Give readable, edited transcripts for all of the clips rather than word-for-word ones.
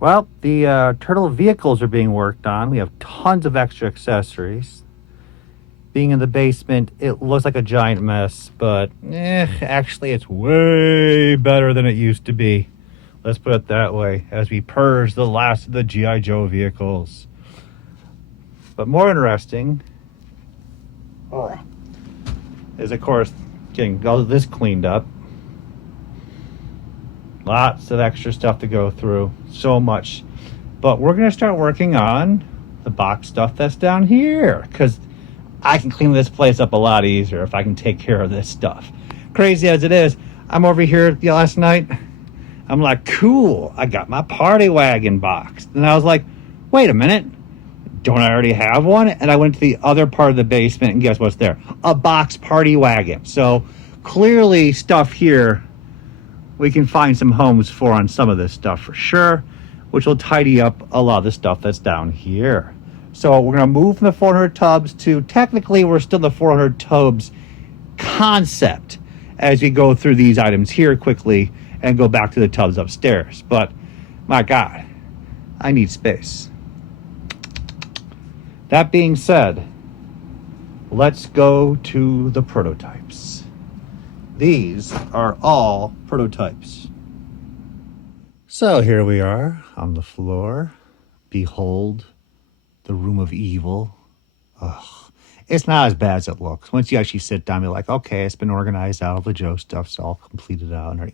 Well, the turtle vehicles are being worked on. We have tons of extra accessories. Being in the basement, it looks like a giant mess, but actually it's way better than it used to be. Let's put it that way, as we purge the last of the G.I. Joe vehicles. But more interesting is, of course, getting all of this cleaned up. Lots of extra stuff to go through. So much. But we're going to start working on the box stuff that's down here, because I can clean this place up a lot easier if I can take care of this stuff. Crazy as it is, I'm over here last night. I'm like, cool, I got my party wagon boxed. And I was like, wait a minute, don't I already have one? And I went to the other part of the basement, and guess what's there? A box party wagon. So clearly stuff here we can find some homes for on some of this stuff for sure, which will tidy up a lot of the stuff that's down here. So we're going to move from the 400 tubs to, technically we're still the 400 tubs concept as we go through these items here quickly and go back to the tubs upstairs. But my God, I need space. That being said, let's go to the prototypes. These are all prototypes. So here we are on the floor. Behold the room of evil. Ugh. It's not as bad as it looks. Once you actually sit down, you're like, okay, it's been organized out. The Joe stuff's all completed out. And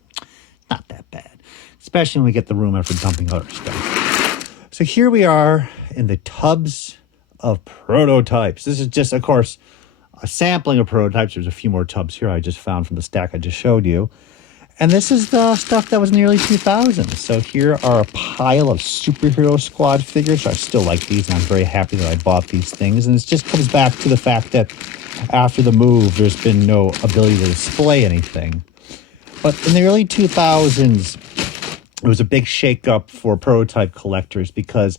not that bad. Especially when we get the room after dumping other stuff. So here we are in the tubs of prototypes. This is just, of course, a sampling of prototypes. There's a few more tubs here I just found from the stack I just showed you. And this is the stuff that was in the early 2000s. So here are a pile of Superhero Squad figures. I still like these, and I'm very happy that I bought these things. And it just comes back to the fact that after the move, there's been no ability to display anything. But in the early 2000s, it was a big shakeup for prototype collectors because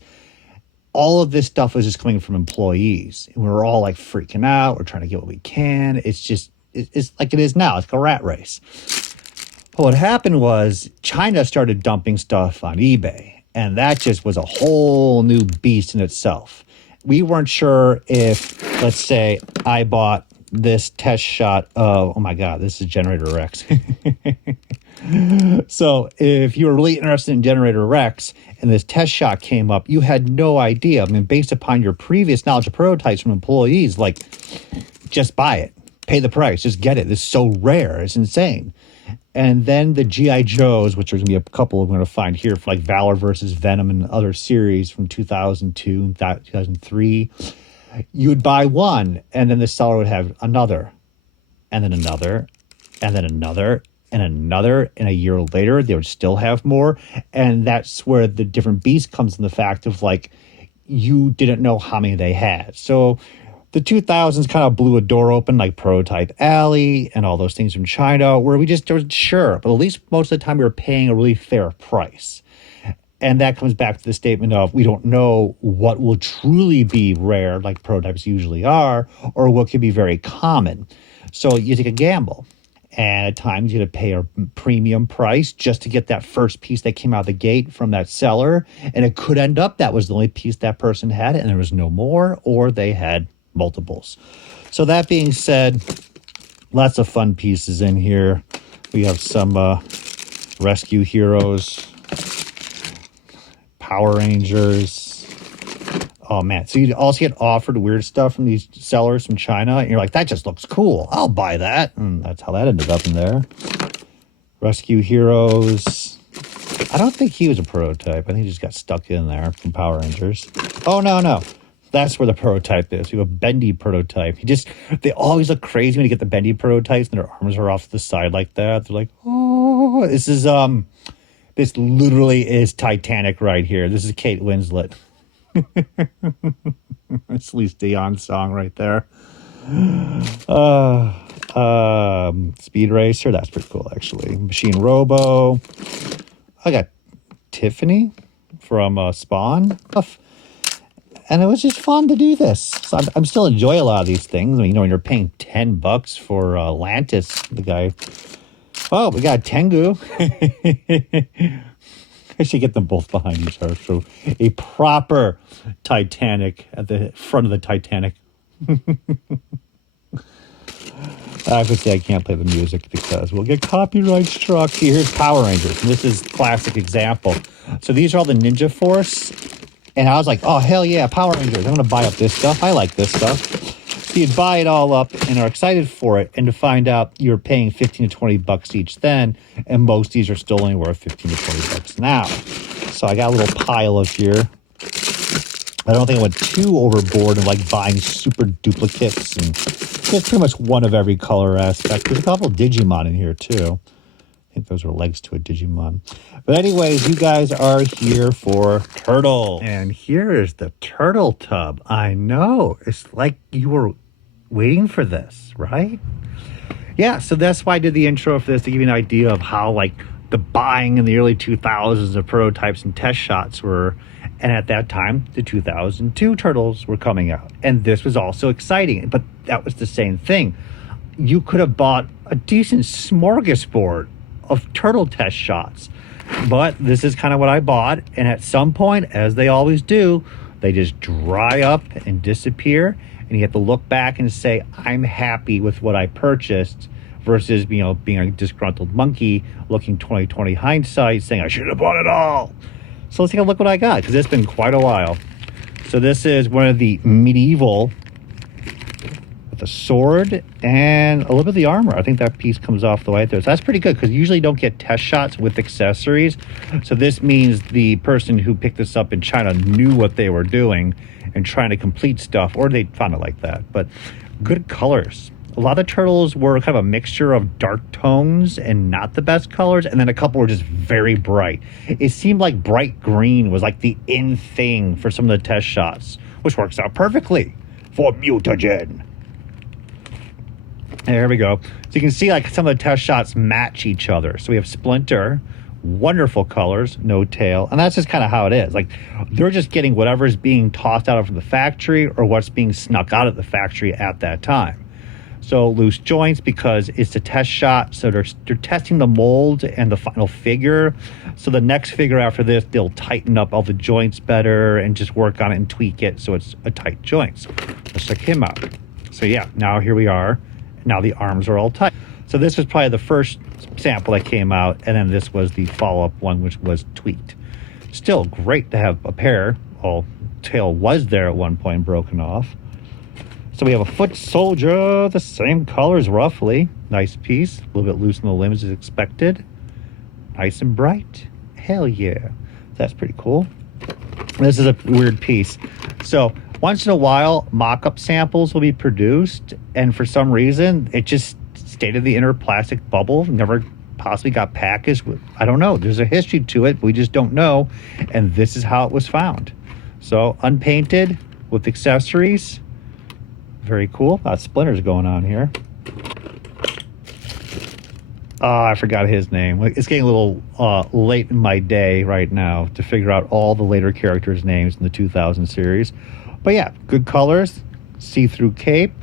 all of this stuff was just coming from employees. And we were all like freaking out. We're trying to get what we can. It's like it is now. It's like a rat race. But what happened was China started dumping stuff on eBay, and that just was a whole new beast in itself. We weren't sure if, let's say, I bought this test shot of, oh my God, this is Generator Rex. So if you were really interested in Generator Rex and this test shot came up, you had no idea. I mean, based upon your previous knowledge of prototypes from employees, like, just buy it, pay the price, just get it. It's so rare. It's insane. And then the G.I. Joes, which there's going to be a couple I'm going to find here, for like Valor versus Venom and other series from 2002 and 2003. You would buy one, and then the seller would have another, and then another, and then another, and another. And a year later, they would still have more. And that's where the different beast comes in the fact of, like, you didn't know how many they had. So the 2000s kind of blew a door open, like Prototype Alley and all those things from China, where we just weren't sure. But at least most of the time we were paying a really fair price. And that comes back to the statement of, we don't know what will truly be rare, like prototypes usually are, or what could be very common. So you take a gamble. And at times you had to pay a premium price just to get that first piece that came out of the gate from that seller. And it could end up that was the only piece that person had, and there was no more, or they had multiples. So that being said, lots of fun pieces in here. We have some rescue heroes, Power Rangers. Oh man, so you also get offered weird stuff from these sellers from China, and you're like, that just looks cool, I'll buy that. And that's how that ended up in there. Rescue heroes. I don't think he was a prototype. I think he just got stuck in there from Power Rangers. Oh no, that's where the prototype is. We have a bendy prototype. They always look crazy when you get the bendy prototypes and their arms are off to the side like that. They're like, oh, this literally is Titanic right here. This is Kate Winslet. That's Celine Dion's song right there. Speed Racer, that's pretty cool actually. Machine Robo. I got Tiffany from Spawn. And it was just fun to do this. So I'm still enjoying a lot of these things. I mean, when you're paying $10 for Lantis, the guy. Oh, we got Tengu. I should get them both behind each other. So a proper Titanic at the front of the Titanic. I have to say I can't play the music because we'll get copyright struck. See, here's Power Rangers, and this is classic example. So these are all the Ninja Force, and I was like, oh, hell yeah, Power Rangers. I'm going to buy up this stuff. I like this stuff. So you'd buy it all up and are excited for it, and to find out you're paying 15 to 20 bucks each then, and most of these are still only worth 15 to 20 bucks now. So I got a little pile of here. I don't think I went too overboard in like buying super duplicates, and there's pretty much one of every color aspect. There's a couple of Digimon in here too. I think those are legs to a Digimon. But anyways, you guys are here for Turtle. And here is the Turtle tub. I know. It's like you were waiting for this, right? Yeah, so that's why I did the intro for this, to give you an idea of how like the buying in the early 2000s of prototypes and test shots were. And at that time, the 2002 Turtles were coming out. And this was also exciting. But that was the same thing. You could have bought a decent smorgasbord of Turtle test shots. But this is kind of what I bought. And at some point, as they always do, they just dry up and disappear. And you have to look back and say, I'm happy with what I purchased. Versus, you know, being a disgruntled monkey, looking 20/20 hindsight, saying, I should have bought it all. So let's take a look what I got, because it's been quite a while. So this is one of the medieval with a sword and a little bit of the armor. I think that piece comes off the way there. So that's pretty good, because you usually don't get test shots with accessories. So this means the person who picked this up in China knew what they were doing and trying to complete stuff, or they found it like that. But good colors. A lot of Turtles were kind of a mixture of dark tones and not the best colors, and then a couple were just very bright. It seemed like bright green was like the in thing for some of the test shots, which works out perfectly for mutagen. There we go. So you can see like some of the test shots match each other. So we have Splinter, wonderful colors, no tail, and that's just kind of how it is. Like they're just getting whatever's being tossed out of the factory or what's being snuck out of the factory at that time. So loose joints because it's a test shot. So they're testing the mold and the final figure. So the next figure after this, they'll tighten up all the joints better and just work on it and tweak it so it's a tight joint. So let's check him out. So yeah, now here we are. Now the arms are all tight. So this was probably the first sample that came out, and then this was the follow-up one, which was tweaked. Still great to have a pair. Well, tail was there at one point, broken off. So we have a foot soldier, the same colors roughly. Nice piece, a little bit loose in the limbs as expected. Nice and bright. Hell yeah. That's pretty cool. This is a weird piece. So once in a while, mock-up samples will be produced, and for some reason, it just stayed in the inner plastic bubble, never possibly got packaged. I don't know. There's a history to it. We just don't know. And this is how it was found. So unpainted with accessories. Very cool. Splinters going on here. Oh, I forgot his name. It's getting a little late in my day right now to figure out all the later characters' names in the 2000 series. But yeah, good colors, see-through cape,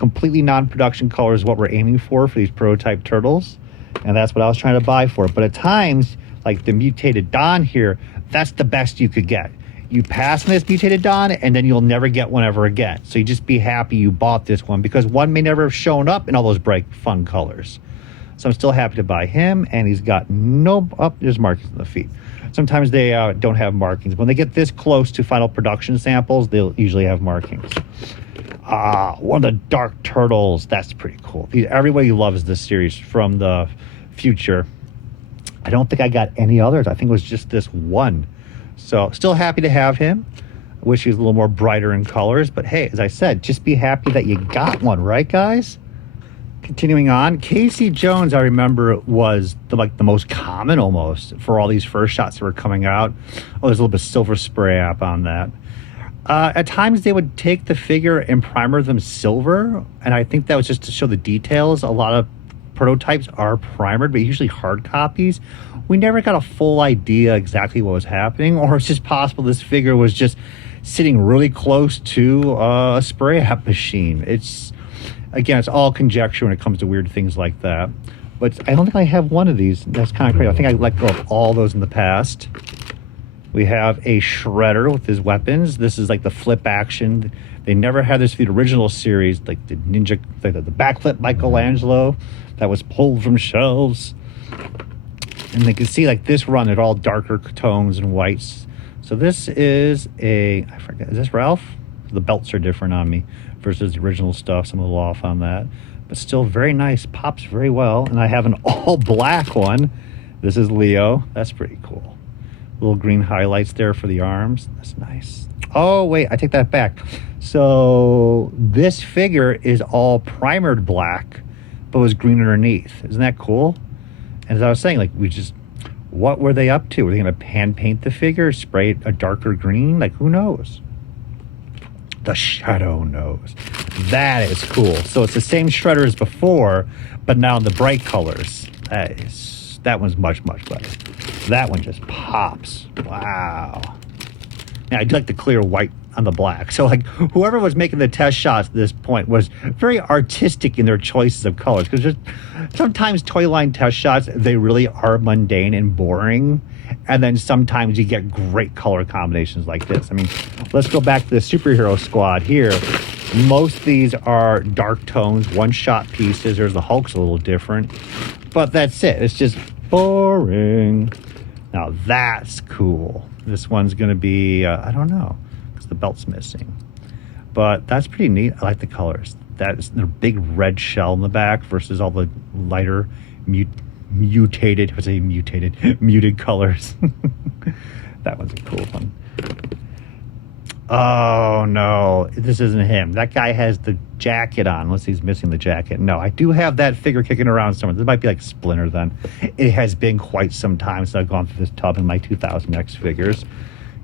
completely non-production colors is what we're aiming for these prototype Turtles. And that's what I was trying to buy for it. But at times, like the mutated Don here, that's the best you could get. You pass on this mutated Don, and then you'll never get one ever again. So you just be happy you bought this one, because one may never have shown up in all those bright, fun colors. So I'm still happy to buy him, and he's got no... Oh, there's markings on the feet. Sometimes they don't have markings. When they get this close to final production samples, they'll usually have markings. One of the Dark Turtles. That's pretty cool. Everybody loves this series from the future. I don't think I got any others. I think it was just this one. So still happy to have him. I wish he was a little more brighter in colors. But hey, as I said, just be happy that you got one, right, guys? Continuing on, Casey Jones, I remember, was the most common almost for all these first shots that were coming out. Oh, there's a little bit of silver spray app on that. At times they would take the figure and primer them silver, and I think that was just to show the details. A lot of prototypes are primered, but usually hard copies. We never got a full idea exactly what was happening, or it's just possible this figure was just sitting really close to a spray app machine. Again, it's all conjecture when it comes to weird things like that. But I don't think I have one of these. That's kind of crazy. I think I let go of all those in the past. We have a Shredder with his weapons. This is like the flip action. They never had this for the original series, like the ninja, like the backflip Michelangelo that was pulled from shelves. And they can see like this run, they're all darker tones and whites. So this is I forget, is this Ralph? The belts are different on me versus the original stuff. So I'm a little off on that. But still very nice, pops very well. And I have an all black one. This is Leo. That's pretty cool. Little green highlights there for the arms. That's nice. Oh, wait, I take that back. So this figure is all primered black, but was green underneath. Isn't that cool? And as I was saying, like, what were they up to? Were they going to hand paint the figure, spray it a darker green? Like, who knows? The Shadow knows. That is cool. So it's the same Shredder as before, but now in the bright colors. That one's much, much better. That one just pops. Wow. Now, I do like the clear white on the black. So, like, whoever was making the test shots at this point was very artistic in their choices of colors. Because sometimes toy line test shots, they really are mundane and boring. And then sometimes you get great color combinations like this. I mean, let's go back to the superhero squad here. Most of these are dark tones, one-shot pieces. There's the Hulk's a little different. But that's it. It's just boring. Now, that's cool. This one's going to be, I don't know, because the belt's missing. But that's pretty neat. I like the colors. That is the big red shell in the back versus all the lighter muted colors. That one's a cool one. Oh no, this isn't him. That guy has the jacket on, unless he's missing the jacket. No, I do have that figure kicking around somewhere. This might be like Splinter then. It has been quite some time since I've gone through this tub in my 2000X figures.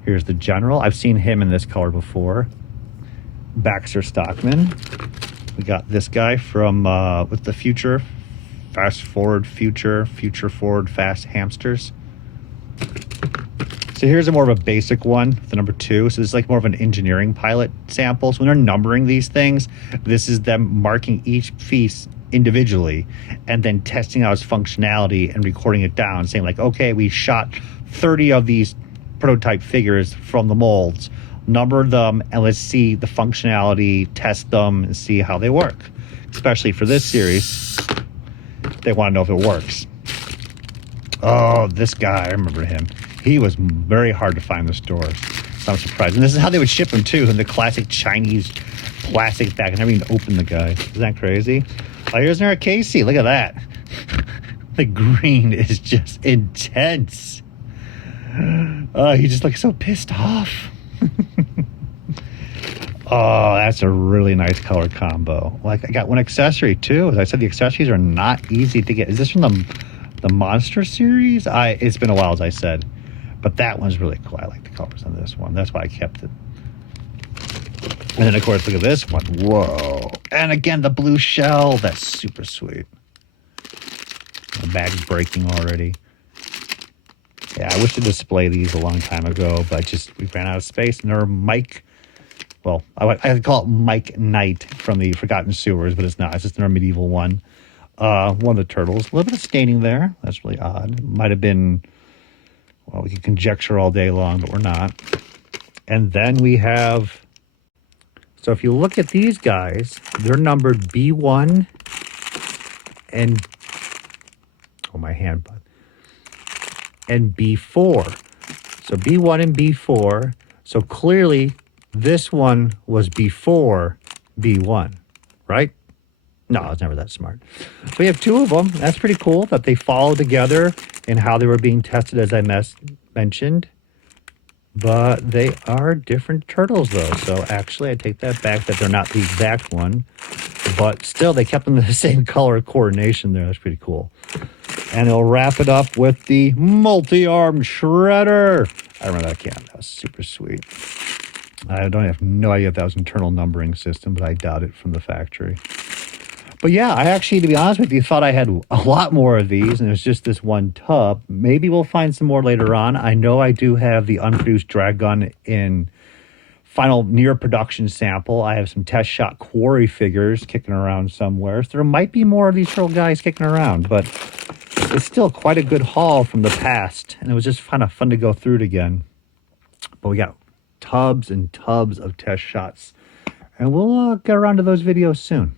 Here's the General. I've seen him in this color before. Baxter Stockman. We got this guy from with the Future, Fast Forward Future, Future Forward Fast Hamsters. So here's a more of a basic one, the number 2. So this is like more of an engineering pilot sample. So when they're numbering these things, this is them marking each piece individually and then testing out its functionality and recording it down, saying like, okay, we shot 30 of these prototype figures from the molds, number them, and let's see the functionality, test them, and see how they work. Especially for this series, they want to know if it works. Oh, this guy, I remember him. He was very hard to find in the stores. So I'm surprised. And this is how they would ship him, too, in the classic Chinese plastic bag. I never even opened the guy. Isn't that crazy? Oh, here's Eric Casey. Look at that. The green is just intense. He just looks so pissed off. Oh, that's a really nice color combo. Like, I got one accessory, too. As I said, the accessories are not easy to get. Is this from the Monster series? It's been a while, as I said. But that one's really cool. I like the colors on this one. That's why I kept it. And then, of course, look at this one. Whoa. And again, the blue shell. That's super sweet. The bag's breaking already. Yeah, I wish to display these a long time ago, but we ran out of space. And they're well, I call it Mike Knight from the Forgotten Sewers, but it's not. It's just another medieval one. One of the turtles. A little bit of staining there. That's really odd. Might have been, well, we can conjecture all day long, but we're not. And then we have, so if you look at these guys, they're numbered B1 and, oh, my hand button, and B4. So B1 and B4. So clearly this one was before B1, right? No, I was never that smart. We have 2 of them. That's pretty cool that they follow together in how they were being tested, as I mentioned. But they are different turtles, though. So actually, I take that back, that they're not the exact one. But still, they kept them the same color coordination there. That's pretty cool. And they'll wrap it up with the multi-arm Shredder. I remember that can. That was super sweet. I have no idea if that was an internal numbering system, but I doubt it from the factory. But yeah, I actually, to be honest with you, thought I had a lot more of these, and it was just this one tub. Maybe we'll find some more later on. I know I do have the unproduced drag gun in final near production sample. I have some test shot quarry figures kicking around somewhere. So there might be more of these turtle guys kicking around, but it's still quite a good haul from the past. And it was just kind of fun to go through it again. But we got tubs and tubs of test shots. And we'll get around to those videos soon.